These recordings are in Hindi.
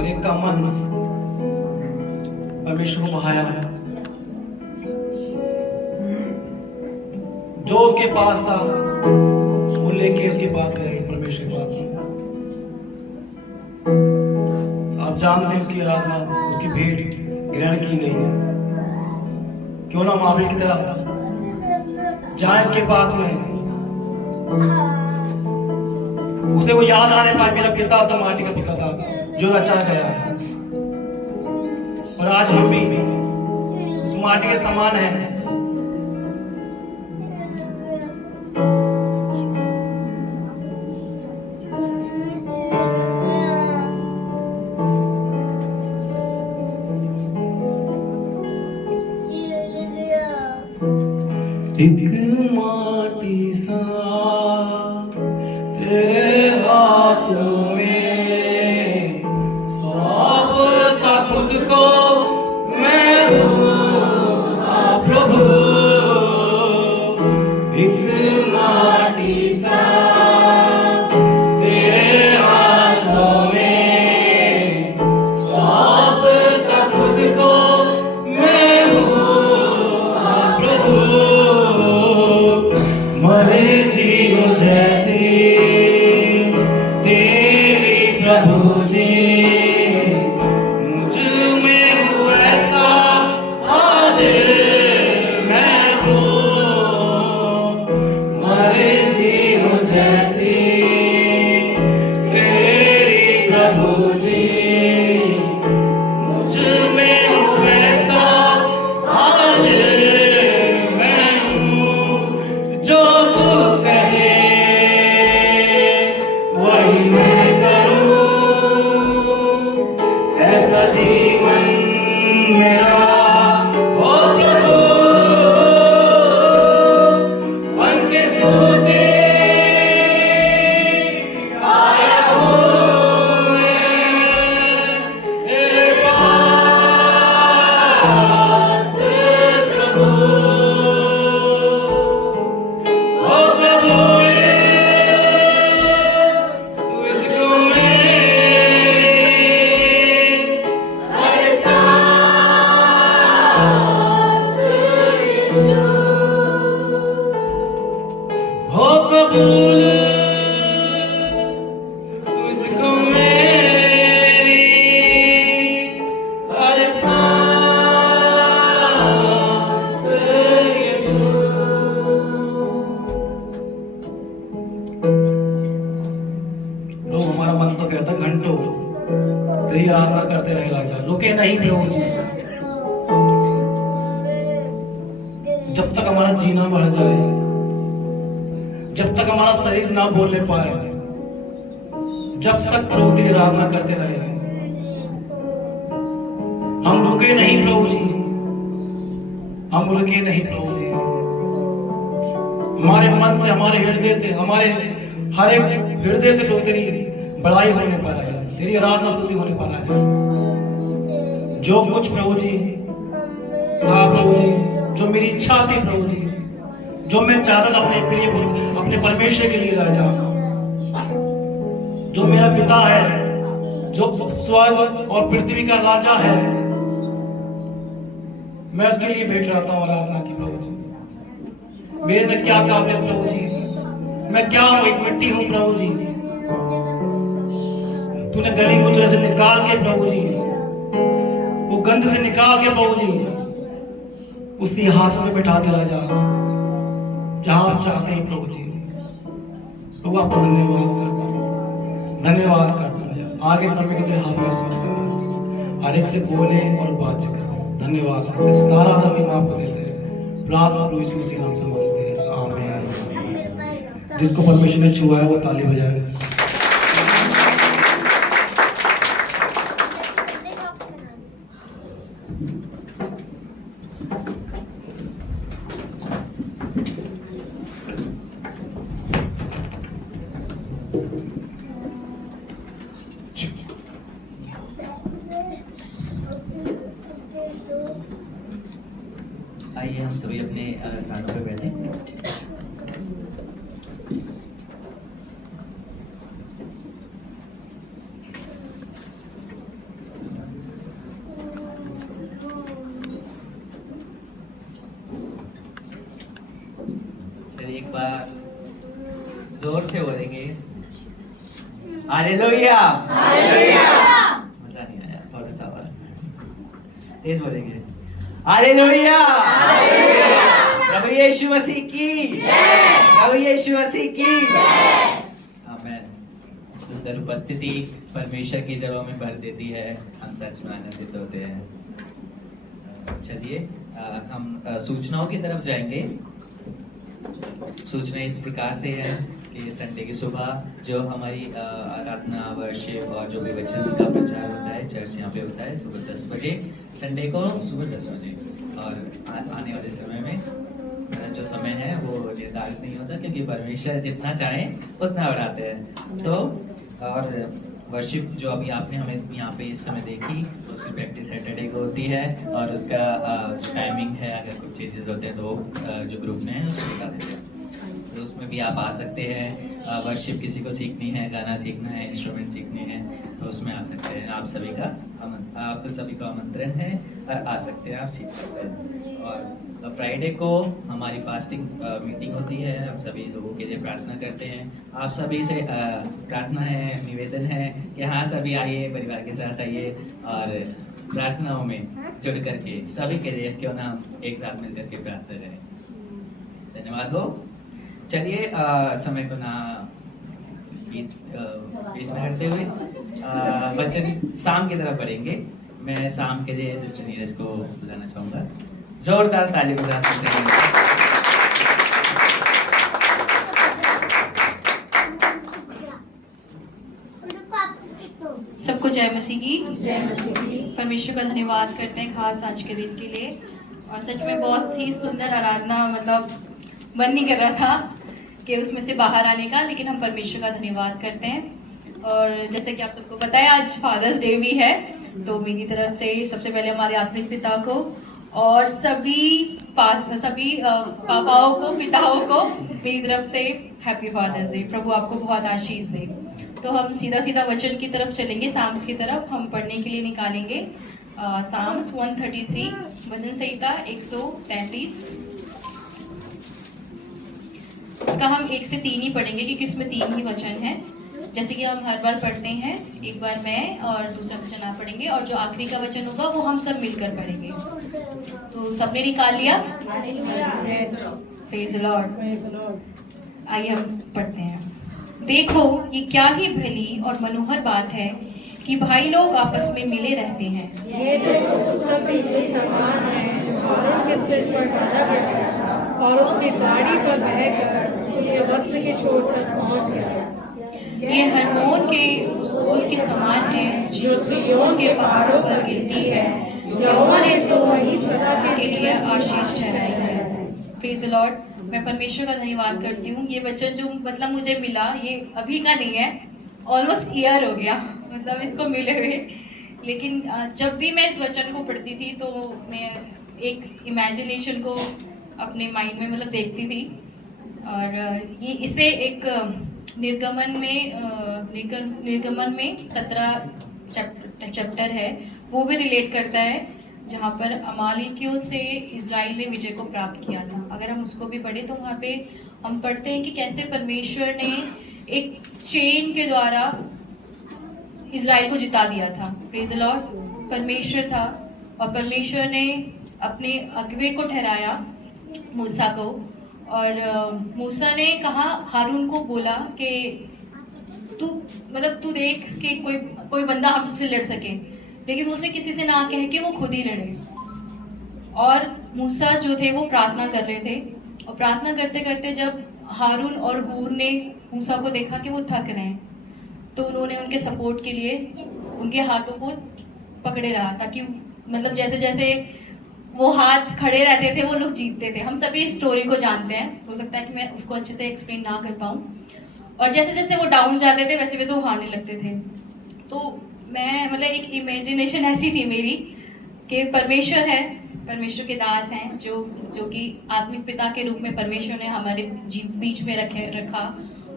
और एक का मन परमेश्वर को भाया। जो उसके पास था वो लेके उसके पास गए, परमेश्वर के पास। आप जानते हैं उसकी आराधना, उसकी भेंट ग्रहण की गई है। क्यों ना हम आप की तरह जाए उसके पास में, उसे वो याद आने पाए मेरा पिता तो माटी का पिता था जो रचा गया है। और आज हम भी उस माटी के समान हैं। एक माटी सा तेरे हाथों में सौंपता खुद को मैं हूँ प्रभु। एक माटी सा तेरे हाथों में सौंपता खुद को मैं हूँ प्रभु। मरे जीव जैसी तेरी प्रभु जी, मुझ में हूँ ऐसा आज मैं हूँ। मरे जीव जैसी तेरी प्रभु जी, मुझ में हूँ ऐसा आज मैं हूँ। जो तू कहे वही मैं करूँ, ऐसा जीवन मेरा हो प्रभु। बन के स्तुति आया हूँ मैं तेरे पास प्रभु। ओ प्रभु तुझको मेरी हर सांस यीशु हो कबूल। तुझको मेरी हर सांस यीशु। लोग हमारा मन तो कहता घंटों तेरी आराधना करते रहे राजा, रुके नहीं प्रभु जी। जब तक हमारा जीना बढ़ जाए, जब तक हमारा शरीर ना बोलने पाए, जब तक प्रभु तेरी आराधना करते रहे, हम रुके नहीं प्रभु जी, हम रुके नहीं प्रभु जी। हमारे मन से, हमारे हृदय से, हमारे हर एक हृदय से प्रभु तेरी बड़ाई होने पर है, तेरी आराधना स्तुति होने पर है। जो कुछ प्रभु जी हाँ प्रभु जी, जो मेरी इच्छा थी प्रभु जी, जो मैं चाहता था अपने प्रिय अपने परमेश्वर के लिए राजा, जो मेरा पिता है, जो स्वर्ग और पृथ्वी का राजा है, मैं उसके लिए बैठ रहा था आराधना की प्रभु जी। मेरे अंदर क्या काबिलियत प्रभु जी, मैं क्या हूँ, एक मिट्टी हूँ प्रभु जी। तूने गली गुजरे से निकाल के प्रभु जी, वो गंध से निकाल के प्रभु जी उस सिंहासन में बैठा दिया राजा, जहां आप चाहते हैं प्रभु जी। प्रभु आपको धन्यवाद करता हूं, धन्यवाद करता हूं। आगे समय के तेरे हाथ में सौंपते, हर एक से बोले और बात करें। धन्यवाद करते, सारा धर्म आपको देते हैं। प्रार्थना प्रभु यीशु मसीह नाम से मांगते हैं, आमीन। जिसको परमेश्वर ने छुआ है वो ताली बजाए। आइए हम सभी अपने स्थानों पर बैठें। एक बार जोर से बोलेंगे हालेलुया। मजा नहीं आया, थोड़ा सा और तेज बोलेंगे हालेलुया। प्रभु यीशु मसीह की जय। प्रभु यीशु मसीह की जय। आमीन। सुंदर उपस्थिति परमेश्वर की जगह में भर देती है, हम सच में आनंदित होते हैं। चलिए हम सूचनाओं की तरफ जाएंगे। सूचना इस प्रकार से है कि संडे की सुबह जो हमारी आराधना वर्शिप और जो भी वचन का प्रचार होता है चर्च यहाँ पे होता है सुबह 10 बजे, संडे को सुबह 10 बजे। और आने वाले समय में जो समय है वो निर्धारित नहीं होता, क्योंकि परमेश्वर जितना चाहे उतना बढ़ाते हैं। तो और वर्शिप जो अभी आपने हमें यहाँ पे इस समय देखी, उसकी प्रैक्टिस सैटरडे को होती है और उसका जो टाइमिंग है, अगर कुछ चेंजेस होते हैं तो जो ग्रुप में है उसको बता देते हैं। तो उसमें भी आप आ सकते हैं। वर्शिप किसी को सीखनी है, गाना सीखना है, इंस्ट्रूमेंट सीखने हैं तो उसमें आ सकते हैं। आप सभी को आमंत्रण है और आ सकते हैं, आप सीख सकते हैं। और फ्राइडे को हमारी फास्टिंग मीटिंग होती है। हम सभी लोगों के लिए प्रार्थना करते हैं। आप सभी से प्रार्थना है, निवेदन है कि हाँ सभी आइए, परिवार के साथ आइए और प्रार्थनाओं में जुड़ करके सभी के लिए क्यों ना हम एक साथ मिलकर के प्रार्थना करें। धन्यवाद हो। चलिए समय को ना बीच में करते हुए वचन शाम की तरफ बढ़ेंगे। मैं शाम के लिए सिस्टर नीरज को बुलाना चाहूँगा। जोरदार ताली बजा सकते हैं। सबको जय मसीह की। परमेश्वर का धन्यवाद करते हैं खास आज के दिन के लिए। और सच में बहुत ही सुंदर आराधना, मतलब मन नहीं कर रहा था कि उसमें से बाहर आने का, लेकिन हम परमेश्वर का धन्यवाद करते हैं। और जैसे कि आप सबको पता है आज फादर्स डे भी है, तो मेरी तरफ से सबसे पहले हमारे आत्मिक पिता को और सभी पापाओं को, पिताओं को मेरी तरफ से हैप्पी फादर्स डे। प्रभु आपको बहुत आशीष दे। तो हम सीधा सीधा वचन की तरफ चलेंगे, साम्स की तरफ हम पढ़ने के लिए निकालेंगे। साम्स 133, भजन संहिता 133। उसका हम 1 से 3 ही पढ़ेंगे क्योंकि उसमें 3 ही वचन हैं। जैसे कि हम हर बार पढ़ते हैं, एक बार मैं और दूसरा वचन आप पढ़ेंगे और जो आखिरी का वचन होगा वो हम सब मिलकर पढ़ेंगे। तो सबने निकाल लिया? Praise the Lord. आइए हम पढ़ते हैं। देखो ये क्या ही भली और मनोहर बात है कि भाई लोग आपस में मिले रहते हैं। ये तो उसका बिल्कुल समान है जो हारून के सिर पर डाला गया था और उसकी दाढ़ी पर बहकर उसके वस्त्र के छोर तक पहुंच गया। ये हरमोन के फूल के समान है जो सिय्योन के पहाड़ों पर गिरती है। यहोवा ने तो वही सदा के लिए आशीष ठहराई है। Praise the Lord. मैं परमेश्वर का धन्यवाद करती हूँ। ये वचन जो मतलब मुझे मिला ये अभी का नहीं है, ऑलमोस्ट ईयर हो गया मतलब इसको मिले हुए। लेकिन जब भी मैं इस वचन को पढ़ती थी तो मैं एक इमेजिनेशन को अपने माइंड में मतलब देखती थी। और ये इसे एक निर्गमन में 17 चैप्टर है, वो भी रिलेट करता है जहाँ पर अमालेकियों से इजराइल ने विजय को प्राप्त किया था। अगर हम उसको भी पढ़े तो वहाँ पे हम पढ़ते हैं कि कैसे परमेश्वर ने एक चेन के द्वारा इजराइल को जिता दिया था। Praise the Lord. परमेश्वर था और परमेश्वर ने अपने अगुवे को ठहराया, मूसा को। और मूसा ने कहा, हारून को बोला कि तू देख कि कोई बंदा हमसे लड़ सके, लेकिन उसने किसी से ना कह के वो खुद ही लड़े। और मूसा जो थे वो प्रार्थना कर रहे थे और प्रार्थना करते करते जब हारून और हूर ने मूसा को देखा कि वो थक रहे हैं तो उन्होंने उनके सपोर्ट के लिए उनके हाथों को पकड़े रहा, ताकि मतलब जैसे जैसे वो हाथ खड़े रहते थे वो लोग जीतते थे। हम सभी इस स्टोरी को जानते हैं, हो सकता है कि मैं उसको अच्छे से एक्सप्लेन ना कर पाऊँ। और जैसे जैसे वो डाउन जाते थे वैसे वैसे वो हारने लगते थे। तो मैं मतलब एक इमेजिनेशन ऐसी थी मेरी कि परमेश्वर है, परमेश्वर के दास हैं जो कि आत्मिक पिता के रूप में परमेश्वर ने हमारे बीच में रखा,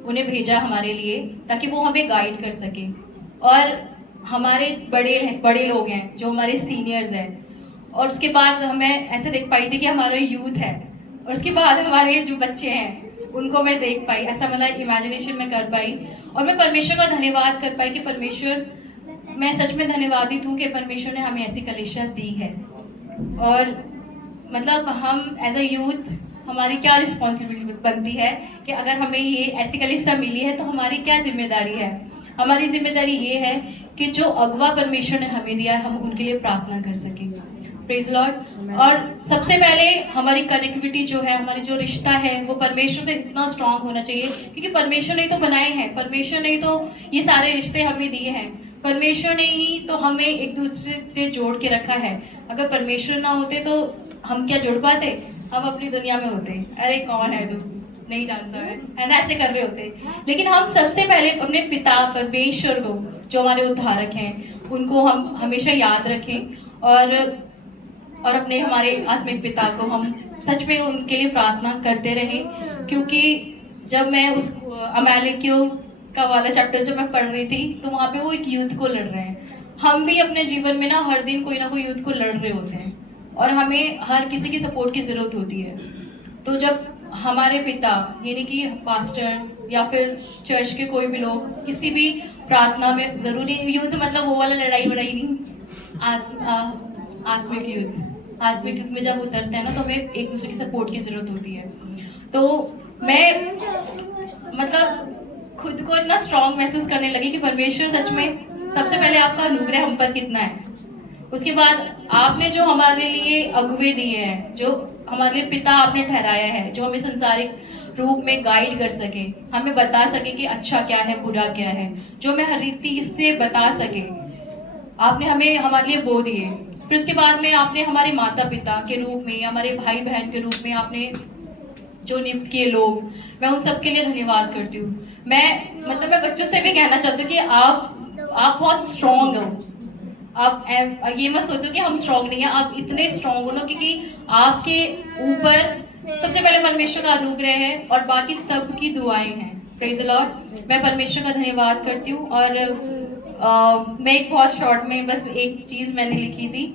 उन्हें भेजा हमारे लिए ताकि वो हमें गाइड कर सके। और हमारे बड़े लोग हैं जो हमारे सीनियर्स हैं। और उसके बाद हमें ऐसे देख पाई थी कि हमारा यूथ है और उसके बाद हमारे जो बच्चे हैं उनको मैं देख पाई, ऐसा मतलब इमेजिनेशन में कर पाई, और मैं परमेश्वर का धन्यवाद कर पाई कि परमेश्वर, मैं सच में धन्यवादित हूँ कि परमेश्वर ने हमें ऐसी कलीसिया दी है। और मतलब हम एज अ यूथ हमारी क्या रिस्पॉन्सिबिलिटी बनती है कि अगर हमें ये ऐसी कलीसिया मिली है तो हमारी क्या जिम्मेदारी है। हमारी जिम्मेदारी ये है कि जो अगवा परमेश्वर ने हमें दिया है हम उनके लिए प्रार्थना कर सकें। Praise Lord. और सबसे पहले हमारी कनेक्टिविटी जो है, हमारी जो रिश्ता है वो परमेश्वर से इतना स्ट्रांग होना चाहिए, क्योंकि परमेश्वर ने ही तो बनाए हैं, परमेश्वर ने ही तो ये सारे रिश्ते हमें दिए हैं, परमेश्वर ने ही तो हमें एक दूसरे से जोड़ के रखा है। अगर परमेश्वर ना होते तो हम क्या जुड़ पाते, हम अपनी दुनिया में होते, अरे कौन है तू, नहीं जानता है ना, ऐसे कर रहे होते। लेकिन हम सबसे पहले अपने पिता परमेश्वर को, जो हमारे उद्धारक हैं, उनको हम हमेशा याद रखें और अपने हमारे आत्मिक पिता को हम सच में उनके लिए प्रार्थना करते रहें। क्योंकि जब मैं उस अमालेकियों का वाला चैप्टर जब मैं पढ़ रही थी तो वहाँ पे वो एक युद्ध को लड़ रहे हैं। हम भी अपने जीवन में ना हर दिन कोई ना कोई युद्ध को लड़ रहे होते हैं और हमें हर किसी की सपोर्ट की ज़रूरत होती है। तो जब हमारे पिता यानी कि पास्टर या फिर चर्च के कोई भी लोग किसी भी प्रार्थना में, ज़रूरी युद्ध मतलब वो वाला लड़ाई वड़ाई नहीं, आत्मिक युद्ध में जब उतरते हैं ना तो हमें एक दूसरे की सपोर्ट की ज़रूरत होती है। तो मैं मतलब खुद को इतना स्ट्रांग महसूस करने लगी कि परमेश्वर सच में सबसे पहले आपका अनुग्रह हम पर कितना है, उसके बाद आपने जो हमारे लिए अगुवे दिए हैं, जो हमारे लिए पिता आपने ठहराया है, जो हमें संसारिक रूप में गाइड कर सके, हमें बता सके कि अच्छा क्या है बुरा क्या है, जो हमें हर रीति से बता सके, आपने हमें हमारे लिए वो दिए। फिर उसके बाद में आपने हमारे माता पिता के रूप में, हमारे भाई बहन के रूप में आपने जो नियुक्त किए लोग, मैं उन सबके लिए धन्यवाद करती हूँ। मैं बच्चों से भी कहना चाहती हूँ कि आप बहुत स्ट्रांग हो। आप ये मत सोचो कि हम स्ट्रांग नहीं है, आप इतने स्ट्रांग हो ना, क्योंकि आपके ऊपर सबसे पहले परमेश्वर का अनुग्रह है और बाकी सबकी दुआएं हैं। Praise the Lord. मैं परमेश्वर का धन्यवाद करती हूँ। और मैं एक बहुत शॉर्ट में बस एक चीज़ मैंने लिखी थी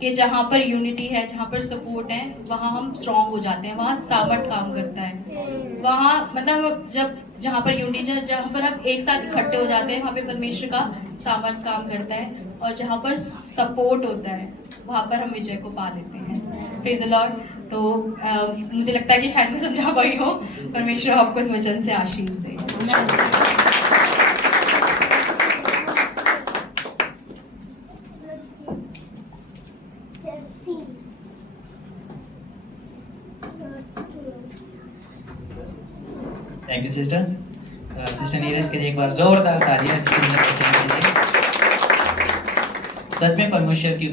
कि जहाँ पर यूनिटी है, जहाँ पर सपोर्ट है, वहाँ हम स्ट्रांग हो जाते हैं, वहाँ सामर्थ काम करता है। वहाँ मतलब जहाँ पर यूनिटी, जहाँ पर हम एक साथ इकट्ठे हो जाते हैं, वहाँ पे परमेश्वर का सामर्थ काम करता है। और जहाँ पर सपोर्ट होता है वहाँ पर हम विजय को पा लेते हैं। Praise the Lord. तो मुझे लगता है कि शायद मैं समझा पाई हो। परमेश्वर आपको इस वचन से आशीष दे। Thank you sister. Sister Neeraj के लिए एक बार जोरदार तालियां। सच में परमेश्वर की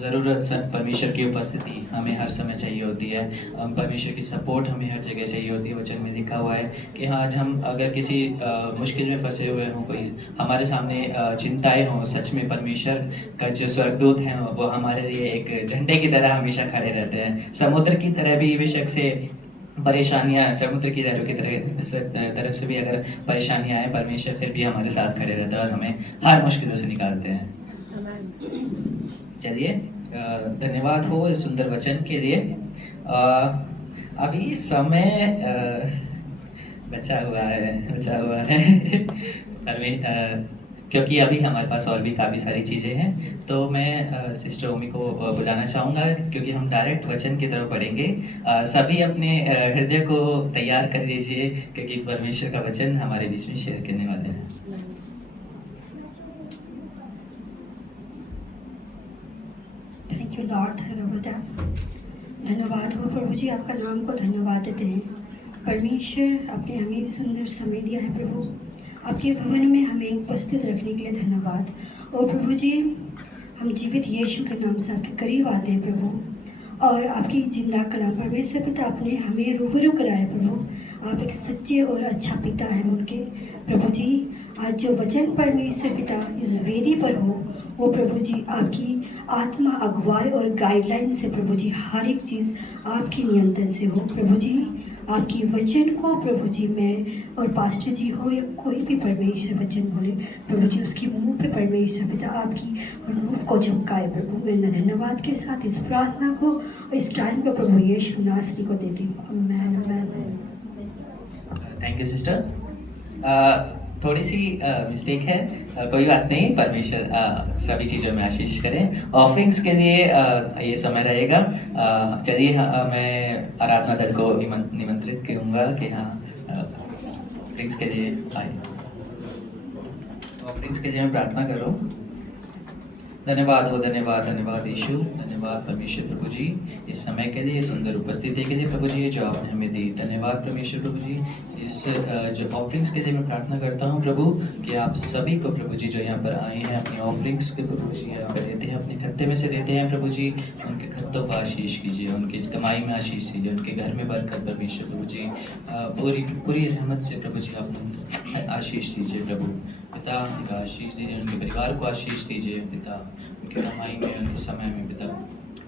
ज़रूरत, सच परमेश्वर की उपस्थिति हमें हर समय चाहिए होती है। परमेश्वर की सपोर्ट हमें हर जगह चाहिए होती है। वचन में लिखा हुआ है कि हाँ, आज हम अगर किसी मुश्किल में फंसे हुए हों, कोई हमारे सामने चिंताएं हों, सच में परमेश्वर का जो स्वर्गदूत हैं वो हमारे लिए एक झंडे की तरह हमेशा खड़े रहते हैं। समुद्र की तरह भी बेशक से परेशानियाँ, समुद्र की लहरों की तरफ से भी अगर परेशानियाँ आए, परमेश्वर फिर भी हमारे साथ खड़े रहते हैं और हमें हर मुश्किलों से निकालते हैं। चलिए, धन्यवाद हो इस सुंदर वचन के लिए। अभी समय बचा हुआ है क्योंकि अभी हमारे पास और भी काफ़ी सारी चीज़ें हैं। तो मैं सिस्टर ओमी को बुलाना चाहूँगा, क्योंकि हम डायरेक्ट वचन की तरफ पढ़ेंगे। सभी अपने हृदय को तैयार कर लीजिए, क्योंकि परमेश्वर का वचन हमारे बीच में शेयर करने वाले हैं। Thank you Lord. धन्यवाद हो प्रभु जी, आपका नाम को धन्यवाद देते हैं। परमेश्वर, आपने हमें सुंदर समय दिया है प्रभु, आपके भवन में हमें उपस्थित रखने के लिए धन्यवाद। और प्रभु जी, हम जीवित यीशु के नाम से आपके करीब आते हैं प्रभु, और आपकी जिंदा कलाम परमेश्वर पिता आपने हमें रूबरू कराया प्रभु। आप एक सच्चे और अच्छा पिता हैं उनके प्रभु जी। आज जो वचन परमेश्वर पिता इस वेदी पर हो, वो प्रभु जी आपकी आत्मा अगुवाई और गाइडलाइन से प्रभु जी हर एक चीज़ आपके नियंत्रण से हो प्रभु जी। आपकी वचन को प्रभु जी मैं और पास्टर जी हो या कोई भी परमेश्वर वचन बोले प्रभु जी, उसकी मुंह पे परमेश्वर पिता आपकी मुंह को झुकाए प्रभु। मैं धन्यवाद के साथ इस प्रार्थना को और इस टाइम को प्रभु यीशु नासरी को देती हूँ। आमीन। Thank you sister. थोड़ी सी मिस्टेक है, कोई बात नहीं, परमेश्वर सभी चीज़ों में आशीष करें। ऑफरिंग्स के लिए ये समय रहेगा। चलिए मैं आराधना दल को निमंत्रित करूँगा कि हाँ ऑफरिंग्स के लिए आए। ऑफरिंग्स के लिए मैं प्रार्थना कर रहा हूँ। धन्यवाद हो, धन्यवाद, धन्यवाद यीशु, धन्यवाद परमेश्वर प्रभु जी इस समय के लिए, सुंदर उपस्थिति के लिए प्रभु जी जो आपने हमें दी। धन्यवाद परमेश्वर प्रभु जी इस जो ऑफरिंग्स के लिए मैं प्रार्थना करता हूँ प्रभु कि आप सभी को प्रभु जी जो यहाँ पर आए हैं अपनी ऑफरिंग्स के प्रभु जी यहाँ पर देते हैं, अपने खत्ते में से देते हैं प्रभु जी, उनके खत्तों को आशीष कीजिए, उनकी कमाई में आशीष कीजिए, उनके घर में बरकत परमेश्वर प्रभु जी, पूरी रहमत से प्रभु जी आप आशीष दीजिए प्रभु पिता, उनका आशीष दीजिए, उनके परिवार को आशीष दीजिए पिता, उनकी कमाई में, उनके समय में पिता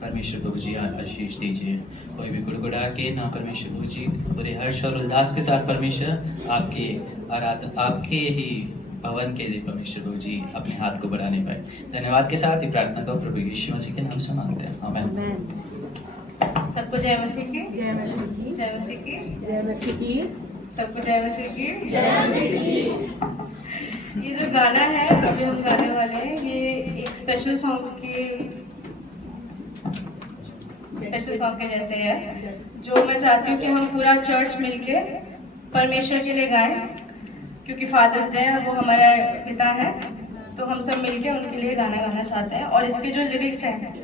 परमेश्वर प्रभु जी आशीष दीजिए। कोई भी गुड़गुड़ा के ना परमेश्वर प्रभु जी पूरे हर्ष और उल्लास के साथ परमेश्वर आपके ही भवन के लिए परमेश्वर प्रभु जी अपने हाथ को बढ़ाने पाए। धन्यवाद के साथ ही प्रार्थना को प्रभु यीशु मसीह के नाम से मांगते हैं, आमीन। सबको जय मसीह की, जय मसीह की, जय मसीह की, जय मसीह की, सबको जय मसीह की, जय मसीह की। ये जो गाना है अभी हम गाने वाले हैं, ये एक स्पेशल सॉन्ग के जैसे है, जो मैं चाहती हूँ कि हम पूरा चर्च मिलके परमेश्वर के लिए गाएं, क्योंकि फादर्स डे है, वो हमारा पिता है, तो हम सब मिलके उनके लिए गाना गाना चाहते हैं। और इसके जो लिरिक्स हैं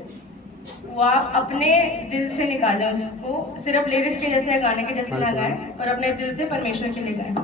वो आप अपने दिल से निकालें, उसको सिर्फ लिरिक्स के जैसे गाने के जैसे ना गाएं, पर अपने दिल से परमेश्वर के लिए गाएं।